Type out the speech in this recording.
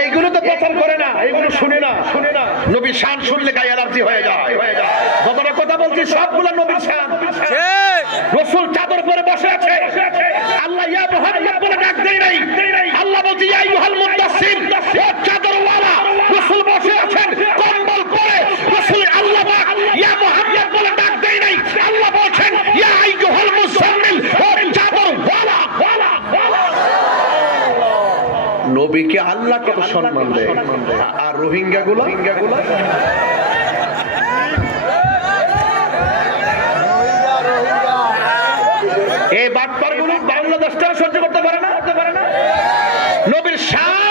এইগুলো তো প্রচার করে না, এইগুলো শুনে না। নবীর শান শুনলে গায়ে অ্যালার্জি হয়ে যায়। যতটা কথা বলছি সবগুলো নবীর শান। রাসূল চাদর পরে বসে আছে, আল্লাহ ইয়া মুহাম্মদ বলে ডাক দেয় নাই। আল্লাহ বলছে ইয়া আইয়ুহাল মুদাসসির, ও চাদরওয়ালা। রাসূল বসে আছেন কম্বল পরে, রাসূল আল্লাহ ইয়া মুহাম্মদ বলে ডাক দেয় নাই। আল্লাহ বলছেন ইয়া আইয়ুহাল মুজাম্মিল, ও চাদরওয়ালা। নবীকে আল্লাহ কত সম্মান দেয়, আর রোহিঙ্গা গুলো এই বাটপার গুলো বাংলাদেশটা সহ্য করতে পারে না। নবীর শান